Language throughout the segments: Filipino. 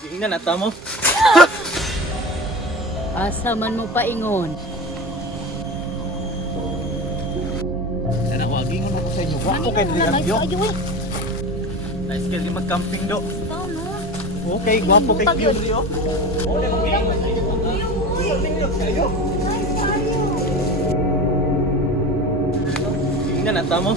Tingnan ata mo. Asa man mo paingon? Sana ko agingon ako sa inyo. Ako kay diri ang view. Nice kay di mag-camping do. Okay, gwapo kay view diri oh. Ole mo giingon sa inyo. Tingnan ata mo.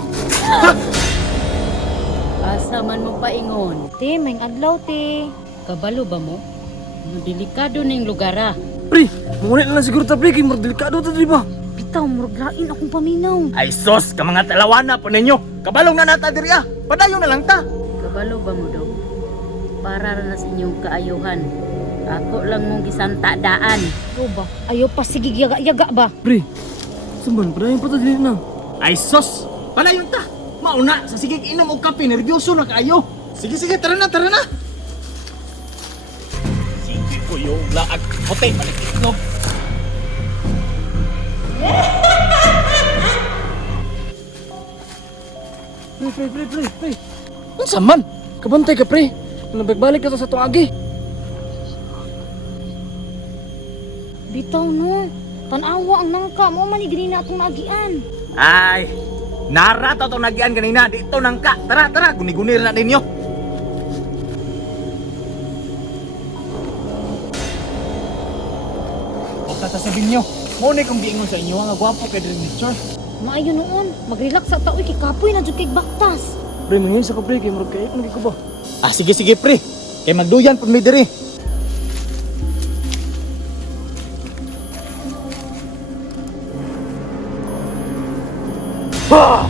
Asa man mo paingon? Te, may adlaw te. Kabalo ba mo? Delikado ning lugar ah. Pre, munit na lang siguro ta pre, kay more delikado ta di ba? Bitaw, muraglain akong paminaw. Ay sos, ka mga talawana po ninyo. Kabalong na nata diri ah. Padayon na lang ta. Kabalo ba mo daw? Para ra na sa inyong kaayuhan. Ako lang mong gisanta daan. Ikaw ba? Ayaw pa, sige, yaga ba? Pre, sumban, padayon pa ta dili na. Ay sos, padayon ta. Mauna sa sigig inom og kape, nervyoso na kayo. Sige sige, tara na, tara na. Sige ko yung laag. Hotel balik itlog. Pre. Unsa man? Kabantay ka pre. Nabalik ka to sa tuang agi. Bitaw no. Tanawa ang nangka mo man ni na atong nagian. Ay, narata to nagian kanina. Dito nang ka. Tara, tara. Guni-guni na ninyo. O katasabihin nyo. Muna kong giingon sa inyo. Ang gwapo kay Dream Nature. Maayo noon, mag-relax sa tao kay kapoy na jud kay baktas. Pre, mangin sa ka pre, kay more kay ko ko ba? Ah, sige, sige, pre. Kay magduyan po mi diri. Ah!